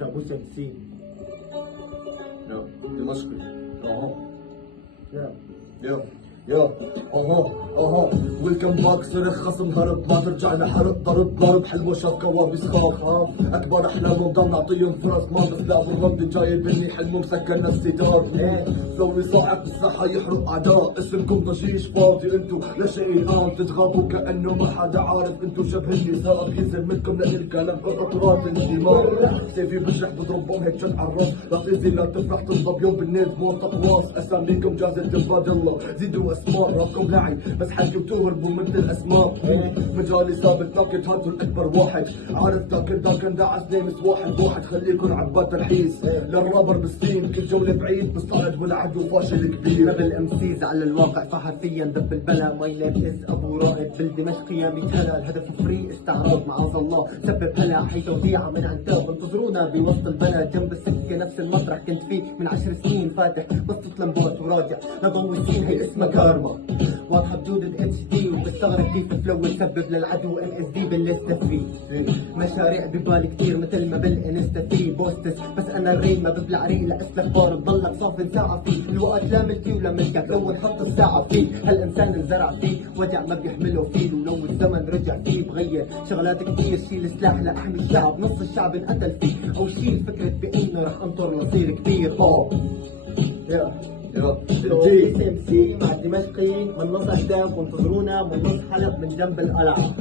كابوس MC. يا دمشقي. اها Yeah. يا اها ويلكم باك. صرخ خصم هرب ما ترجع لحرب. ضرب حلوه شاف كوابيس خاف اكبر احلامه ضل نعطيهم فرص ما بسلاف. الرد جاي بني حلمه مسكن الستار. زوي صاحب بالساحه يحرق اعداء. اسمكم ضجيج فاضي انتو لشيء الان تتغابوا كانه ما حدا عارف. انتو شبه النساء بينزل منكم للكلام قطرات الدماء. سيفي بجرح بضربهم هيك جد عالراس. لا تنزل لا تفرح تنضب يوم بالنيل موثق واس. اساميكم جاهزه تنفاد الله زيدوا اسماء. رابكم لعي بس حلكم تهربوا مثل الاسماء. مجالي ثابت ناكد هاتوا الاكبر واحد. عارف ذاك دعس نيمس واحد. خليكم عباد ترحيس للرابر بالسين. كل جولة بعيد مستعد والعدو فاشل كبير. دبل MCs على الواقع فحرفيا دب البلا. ماي نيم از ابو رائد بالدمشق يا 100 هلا. الهدف فري استعراض معاذ الله سبب هلا. حي توديعه من عنتاب انتظرونا بوسط البلد جنب السكه نفس المطرح كنت فيه من 10 سنين. فاتح بسطة لمبات وراجع لضوي السين هي اسمها كارما. واضحه بجودة HD وبستغرب كيف فلو تسبب للعدو MSD بالليسته فري. مشاريع ببالي كتير مثل ما بالانستا في بوستس. بس انا الريم ما ببلع ريق لاس الاخبار تضلك صافن ساعه فيه. الوقت لا ملكي ولا ملكك لو نحط الساعه فيه. هالانسان انزرع فيه وجع ما بيحمله فيل. ولو الزمن رجع فيه بغير شغلات كتير. شيل سلاح لاحمي الشعب نص الشعب انقتل فيه. او شيل فكره بانه رح انطر نصير كبير. MC مع الدمشقي من نص اهداف وانتظرونا من نص حلب من جنب القلعه.